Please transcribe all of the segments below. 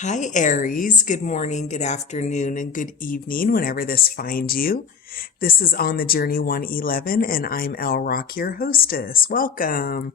Hi, Aries. Good morning, good afternoon, and good evening, whenever this finds you. This is On the Journey 111, and I'm Elle Rock, your hostess. Welcome.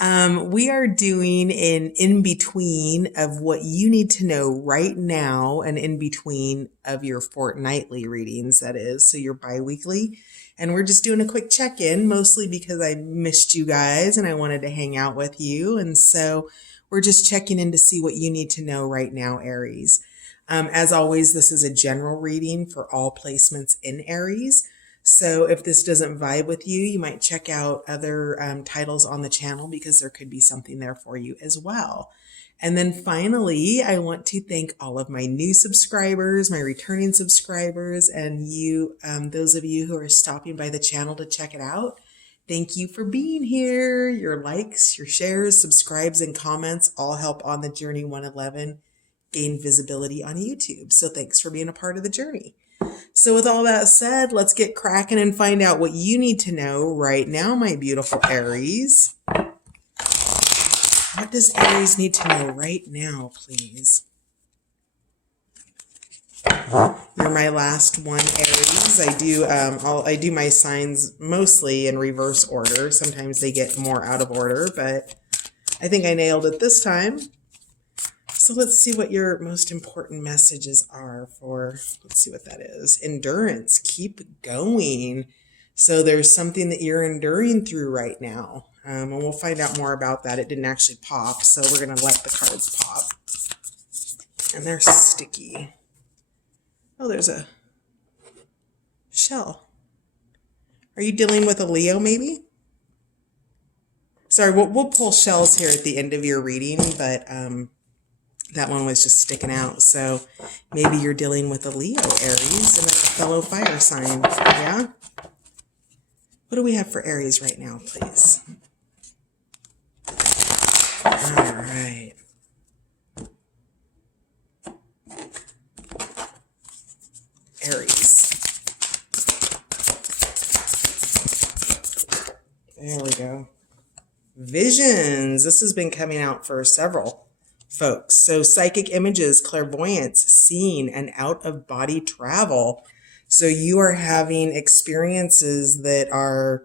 We are doing an in between of what you need to know right now, an in between of your fortnightly readings, that is, so your bi weekly. And we're just doing a quick check in, mostly because I missed you guys and I wanted to hang out with you. And so we're just checking in to see what you need to know right now, Aries. As always, this is a general reading for all placements in Aries. So if this doesn't vibe with you, you might check out other titles on the channel because there could be something there for you as well. And then finally, I want to thank all of my new subscribers, my returning subscribers, and you, those of you who are stopping by the channel to check it out. Thank you for being here. Your likes, your shares, subscribes, and comments all help On the Journey 111 gain visibility on YouTube. So thanks for being a part of the journey. So with all that said, let's get cracking and find out what you need to know right now, my beautiful Aries. What does Aries need to know right now, please? You're my last one, Aries. I do my signs mostly in reverse order. Sometimes they get more out of order, but I think I nailed it this time. So let's see what your most important messages are for, let's see what that is. Endurance, keep going. So there's something that you're enduring through right now. And we'll find out more about that. It didn't actually pop, so we're going to let the cards pop. And they're sticky. Oh, there's a shell. Are you dealing with a Leo, maybe? Sorry, we'll pull shells here at the end of your reading, but that one was just sticking out. So maybe you're dealing with a Leo, Aries, and a fellow fire sign. Yeah? What do we have for Aries right now, please? All right. Aries. There we go. Visions. This has been coming out for several folks. So psychic images, clairvoyance, seeing, and out-of-body travel. So you are having experiences that are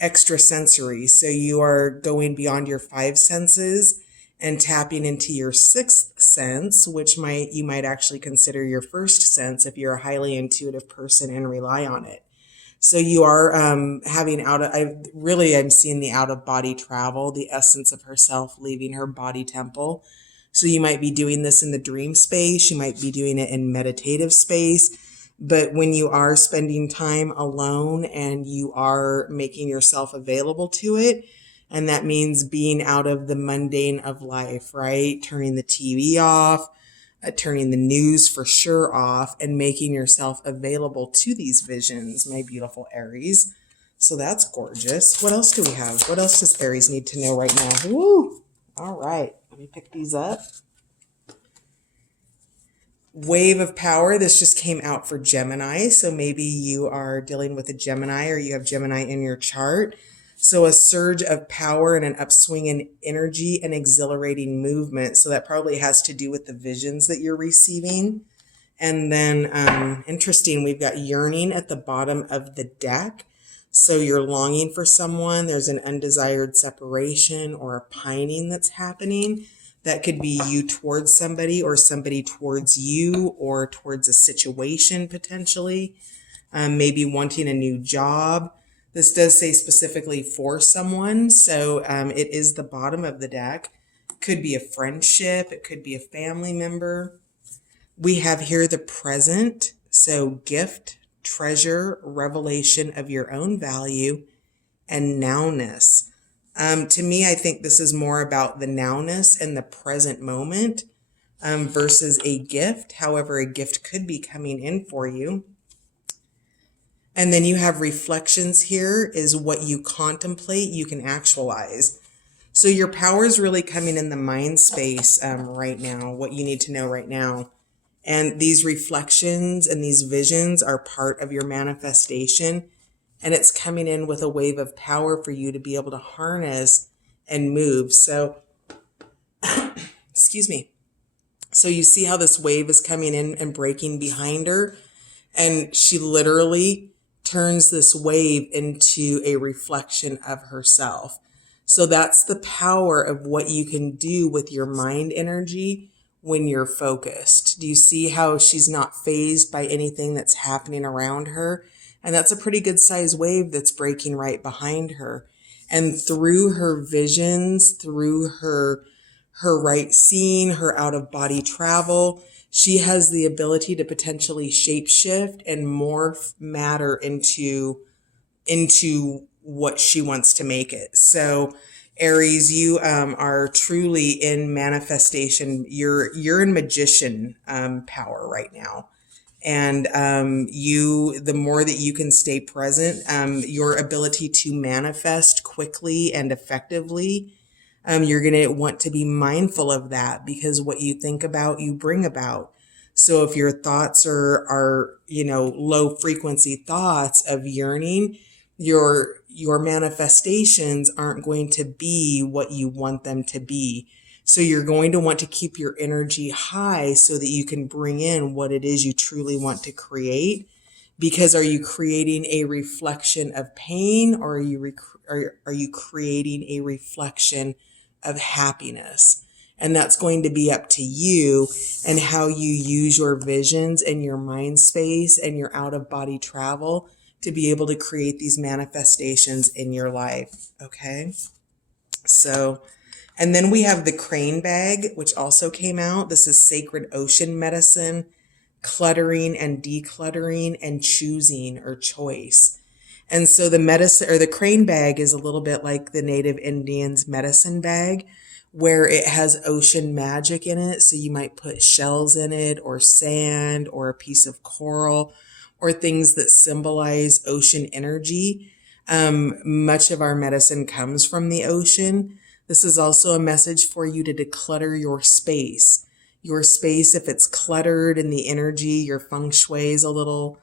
extrasensory. So you are going beyond your five senses and tapping into your sixth sense, which you might actually consider your first sense if you're a highly intuitive person and rely on it. So you are I'm seeing the out-of-body travel, the essence of herself leaving her body temple. So you might be doing this in the dream space. You might be doing it in meditative space. But when you are spending time alone and you are making yourself available to it, and that means being out of the mundane of life, right? Turning the TV off, turning the news for sure off, and making yourself available to these visions, my beautiful Aries. So that's gorgeous. What else do we have? What else does Aries need to know right now? Woo! All right. Let me pick these up. Wave of power. This just came out for Gemini. So maybe you are dealing with a Gemini or you have Gemini in your chart. So a surge of power and an upswing in energy and exhilarating movement. So that probably has to do with the visions that you're receiving. And then interesting, we've got yearning at the bottom of the deck. So you're longing for someone. There's an undesired separation or a pining that's happening. That could be you towards somebody or somebody towards you or towards a situation potentially. Maybe wanting a new job. This does say specifically for someone. So it is the bottom of the deck. Could be a friendship. It could be a family member. We have here the present. So gift, treasure, revelation of your own value, and nowness. To me, I think this is more about the nowness and the present moment versus a gift. However, a gift could be coming in for you. And then you have reflections here is what you contemplate, you can actualize. So your power is really coming in the mind space right now, what you need to know right now. And these reflections and these visions are part of your manifestation. And it's coming in with a wave of power for you to be able to harness and move. So, excuse me. So you see how this wave is coming in and breaking behind her, and she literally turns this wave into a reflection of herself. So that's the power of what you can do with your mind energy when you're focused. Do you see how she's not fazed by anything that's happening around her? And that's a pretty good size wave that's breaking right behind her. And through her visions, through her right seeing, her out of body travel, she has the ability to potentially shapeshift and morph matter into what she wants to make it. So Aries, you are truly in manifestation. You're in magician power right now. And the more that you can stay present, your ability to manifest quickly and effectively, you're going to want to be mindful of that, because what you think about, you bring about. So if your thoughts are low frequency thoughts of yearning, your manifestations aren't going to be what you want them to be. So you're going to want to keep your energy high so that you can bring in what it is you truly want to create. Because are you creating a reflection of pain, or are you creating a reflection of happiness? And that's going to be up to you and how you use your visions and your mind space and your out of body travel to be able to create these manifestations in your life. Okay. So, and then we have the crane bag, which also came out. This is sacred ocean medicine, cluttering and decluttering, and choosing or choice. And so the medicine, or the crane bag, is a little bit like the Native Indians' medicine bag, where it has ocean magic in it. So you might put shells in it, or sand, or a piece of coral, or things that symbolize ocean energy. Much of our medicine comes from the ocean. This is also a message for you to declutter your space. Your space, if it's cluttered and the energy, your feng shui is a little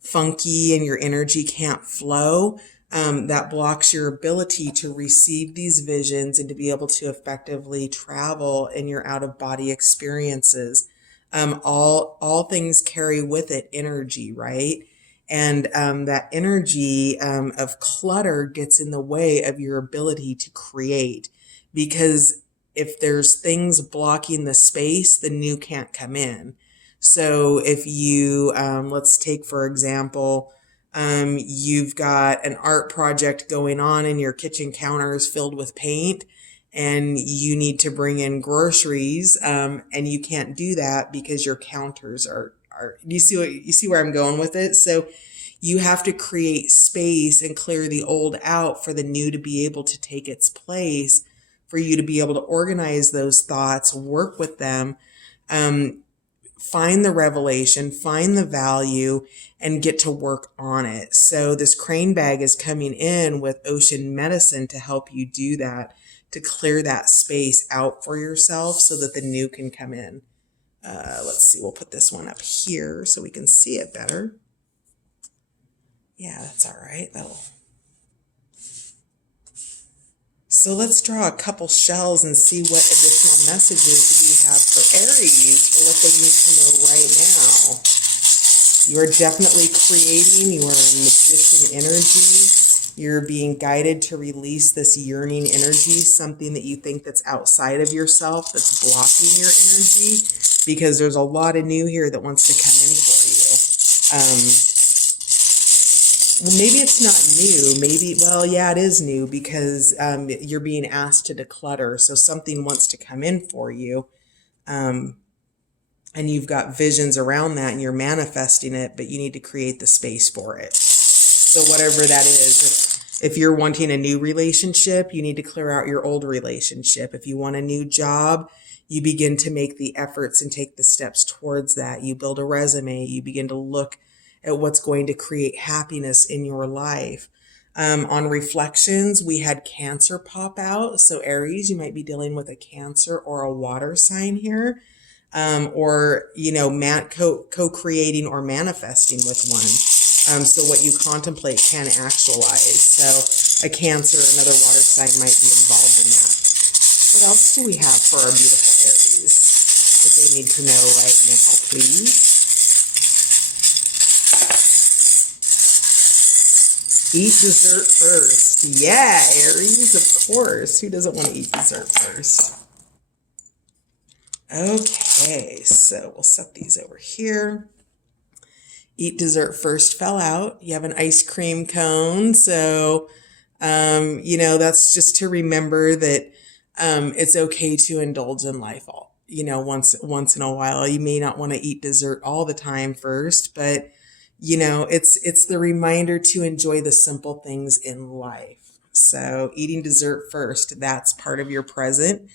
funky and your energy can't flow, that blocks your ability to receive these visions and to be able to effectively travel in your out of body experiences. All things carry with it energy, right? And that energy of clutter gets in the way of your ability to create, because if there's things blocking the space, the new can't come in. So if you, let's take, for example, you've got an art project going on and your kitchen counter is filled with paint, and you need to bring in groceries, and you can't do that because your counters are you see where I'm going with it? So you have to create space and clear the old out for the new to be able to take its place, for you to be able to organize those thoughts, work with them, find the revelation, find the value, and get to work on it. So this crane bag is coming in with ocean medicine to help you do that, to clear that space out for yourself so that the new can come in. Let's see, we'll put this one up here so we can see it better. Yeah, that's all right. So let's draw a couple shells and see what additional messages we have for Aries, for what they need to know right now. You are definitely creating. You are in magician energy. You're being guided to release this yearning energy, something that you think that's outside of yourself, that's blocking your energy, because there's a lot of new here that wants to come in for you. Well, maybe it's not new. It is new, because you're being asked to declutter. So something wants to come in for you. And you've got visions around that and you're manifesting it, but you need to create the space for it. So whatever that is, if you're wanting a new relationship, you need to clear out your old relationship. If you want a new job, you begin to make the efforts and take the steps towards that. You build a resume. You begin to look at what's going to create happiness in your life. On reflections, we had Cancer pop out. So Aries, you might be dealing with a Cancer or a water sign here, or co-creating or manifesting with one. So what you contemplate can actualize. So a Cancer, another water sign, might be involved in that. What else do we have for our beautiful Aries? that they need to know right now, please. Eat dessert first. Yeah, Aries, of course. Who doesn't want to eat dessert first? Okay, so we'll set these over here. Eat dessert first fell out. You have an ice cream cone. So, that's just to remember that it's okay to indulge in life once in a while. You may not want to eat dessert all the time first, but it's the reminder to enjoy the simple things in life. So eating dessert first, that's part of your present.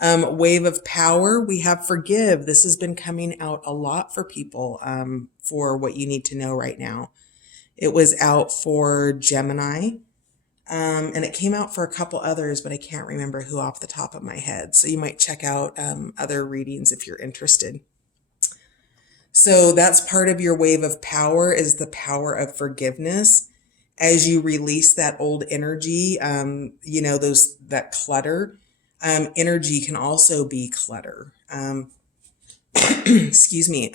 Wave of power, we have forgive. This has been coming out a lot for people for what you need to know right now. It was out for Gemini, and it came out for a couple others, but I can't remember who off the top of my head. So you might check out other readings if you're interested. So that's part of your wave of power, is the power of forgiveness. As you release that old energy, that clutter, energy can also be clutter. Excuse me.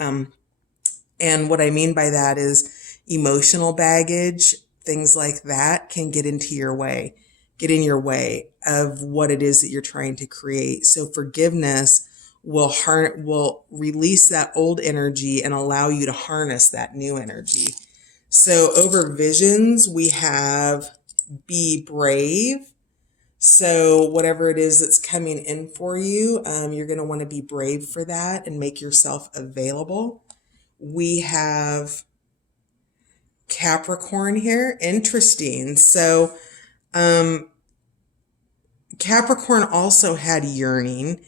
And what I mean by that is emotional baggage, things like that can get in your way of what it is that you're trying to create. So forgiveness will release that old energy and allow you to harness that new energy. So over visions, we have be brave. So whatever it is that's coming in for you, you're going to want to be brave for that and make yourself available. We have Capricorn here. Interesting. So Capricorn also had yearning,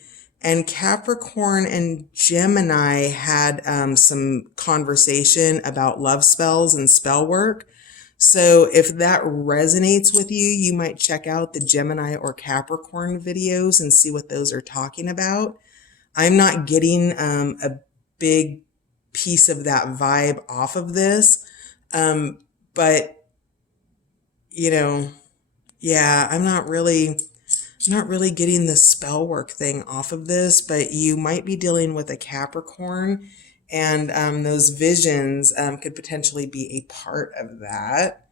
and Capricorn and Gemini had some conversation about love spells and spell work. So if that resonates with you, you might check out the Gemini or Capricorn videos and see what those are talking about. I'm not getting a big piece of that vibe off of this. But I'm not really getting the spell work thing off of this, but you might be dealing with a Capricorn, and those visions could potentially be a part of that.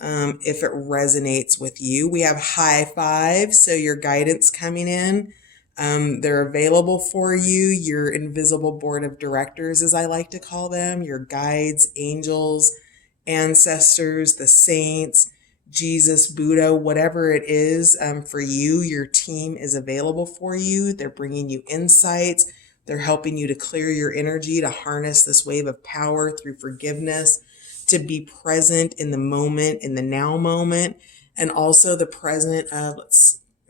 If it resonates with you. We have high five, so your guidance coming in. They're available for you. Your invisible board of directors, as I like to call them, your guides, angels, ancestors, the saints, Jesus, Buddha, whatever it is for you, your team is available for you. They're bringing you insights. They're helping you to clear your energy, to harness this wave of power through forgiveness, to be present in the moment, in the now moment, and also the present of,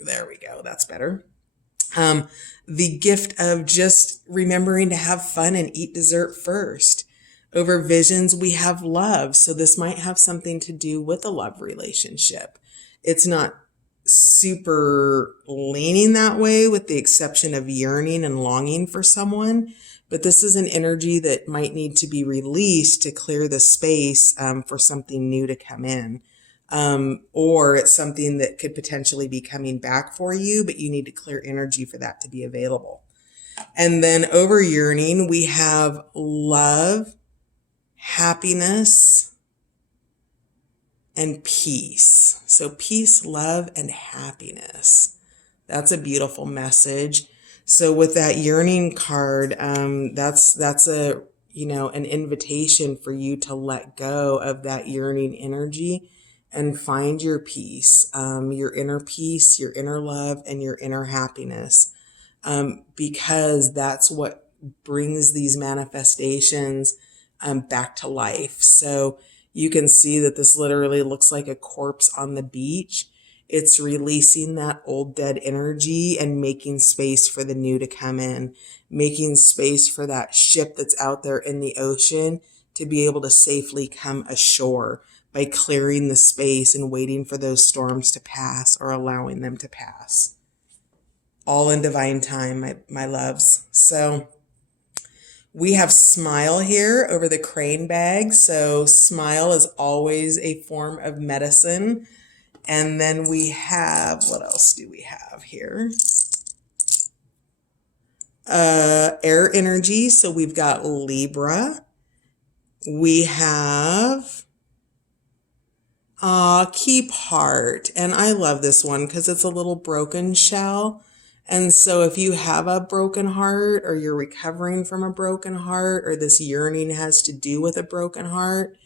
there we go, that's better. The gift of just remembering to have fun and eat dessert first. Over visions, we have love. So this might have something to do with a love relationship. It's not super leaning that way, with the exception of yearning and longing for someone. But this is an energy that might need to be released to clear the space for something new to come in. Or it's something that could potentially be coming back for you, but you need to clear energy for that to be available. And then over yearning, we have love, happiness, and peace. So peace, love, and happiness. That's a beautiful message. So with that yearning card, that's an invitation for you to let go of that yearning energy and find your peace, your inner peace, your inner love, and your inner happiness, because that's what brings these manifestations back to life. So you can see that this literally looks like a corpse on the beach. It's releasing that old dead energy and making space for the new to come in, making space for that ship that's out there in the ocean to be able to safely come ashore by clearing the space and waiting for those storms to pass, or allowing them to pass. All in divine time, my loves. So we have smile here over the crane bag. So smile is always a form of medicine. And then we have, what else do we have here? Air energy. So we've got Libra. We have keep heart. And I love this one because it's a little broken shell. And so if you have a broken heart or you're recovering from a broken heart or this yearning has to do with a broken heart,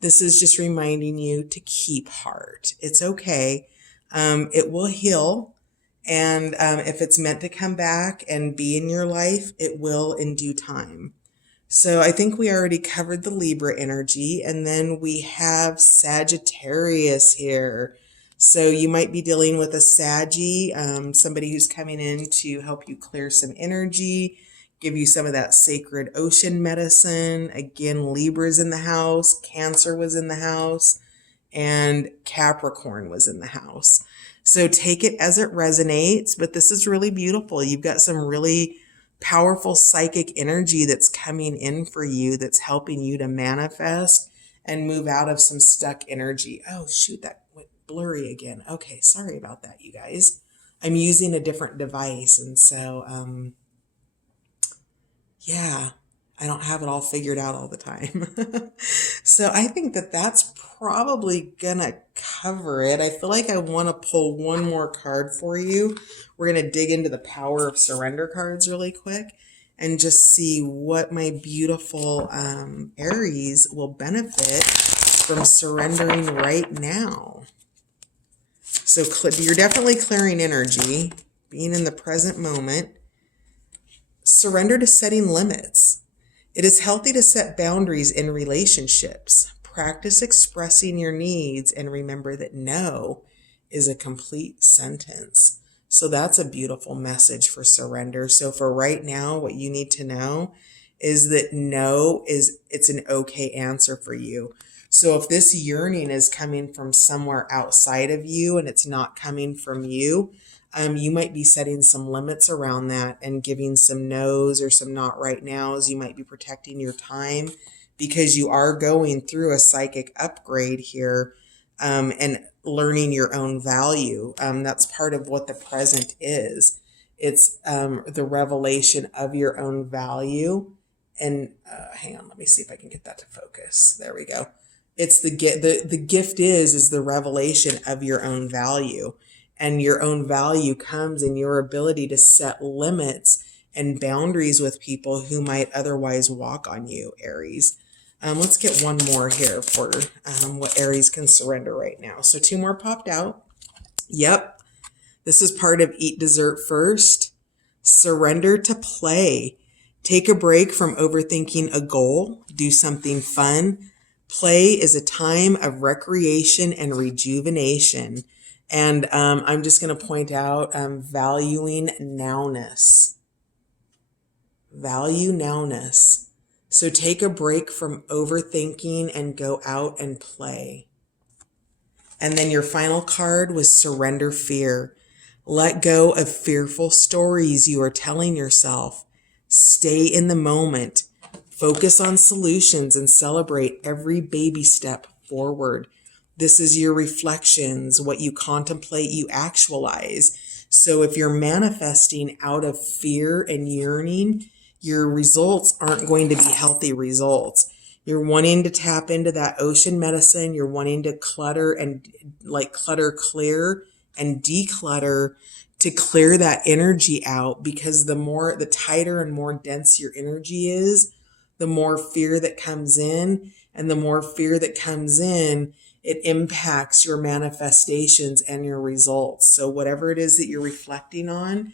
this is just reminding you to keep heart. It's okay. It will heal. And if it's meant to come back and be in your life, it will in due time. So I think we already covered the Libra energy, and then we have Sagittarius here. So you might be dealing with a Saggy, somebody who's coming in to help you clear some energy, give you some of that sacred ocean medicine. Again, Libra's in the house, Cancer was in the house, and Capricorn was in the house. So take it as it resonates, but this is really beautiful. You've got some really powerful psychic energy that's coming in for you that's helping you to manifest and move out of some stuck energy. Oh, shoot, that went blurry again. Okay, sorry about that, you guys. I'm using a different device, and so, yeah, I don't have it all figured out all the time. So I think that that's probably gonna cover it. I feel like I want to pull one more card for you. We're gonna dig into the power of surrender cards really quick and just see what my beautiful Aries will benefit from surrendering right now. So you're definitely clearing energy, being in the present moment. Surrender to setting limits. It is healthy to set boundaries in relationships. Practice expressing your needs and remember that no is a complete sentence. So that's a beautiful message for surrender. So for right now, what you need to know is that no it's an okay answer for you. So if this yearning is coming from somewhere outside of you and it's not coming from you, you might be setting some limits around that and giving some no's or some not right nows. You might be protecting your time because you are going through a psychic upgrade here, and learning your own value. That's part of what the present is. It's the revelation of your own value. And hang on, let me see if I can get that to focus. There we go. It's the gift is the revelation of your own value. And your own value comes in your ability to set limits and boundaries with people who might otherwise walk on you, Aries. Let's get one more here for what Aries can surrender right now. So 2 more popped out. Yep. This is part of Eat Dessert First. Surrender to play. Take a break from overthinking a goal. Do something fun. Play is a time of recreation and rejuvenation. And I'm just going to point out valuing nowness. Value nowness. So take a break from overthinking and go out and play. And then your final card was surrender fear. Let go of fearful stories you are telling yourself. Stay in the moment. Focus on solutions and celebrate every baby step forward. This is your reflections. What you contemplate, you actualize. So if you're manifesting out of fear and yearning, your results aren't going to be healthy results. You're wanting to tap into that ocean medicine. You're wanting to clutter clear and declutter to clear that energy out, because the tighter and more dense your energy is, the more fear that comes in, and the more fear that comes in, it impacts your manifestations and your results. So whatever it is that you're reflecting on,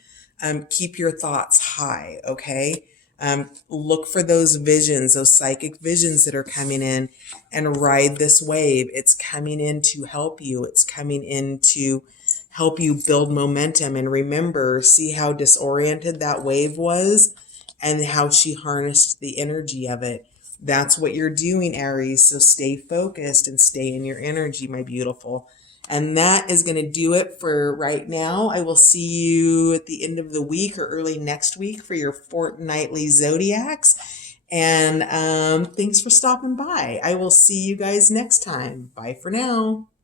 keep your thoughts high, okay? Look for those visions, those psychic visions that are coming in, and ride this wave. It's coming in to help you. It's coming in to help you build momentum. And remember, see how disoriented that wave was and how she harnessed the energy of it. That's what you're doing, Aries. So stay focused and stay in your energy, my beautiful. And that is going to do it for right now. I will see you at the end of the week or early next week for your fortnightly zodiacs. And thanks for stopping by. I will see you guys next time. Bye for now.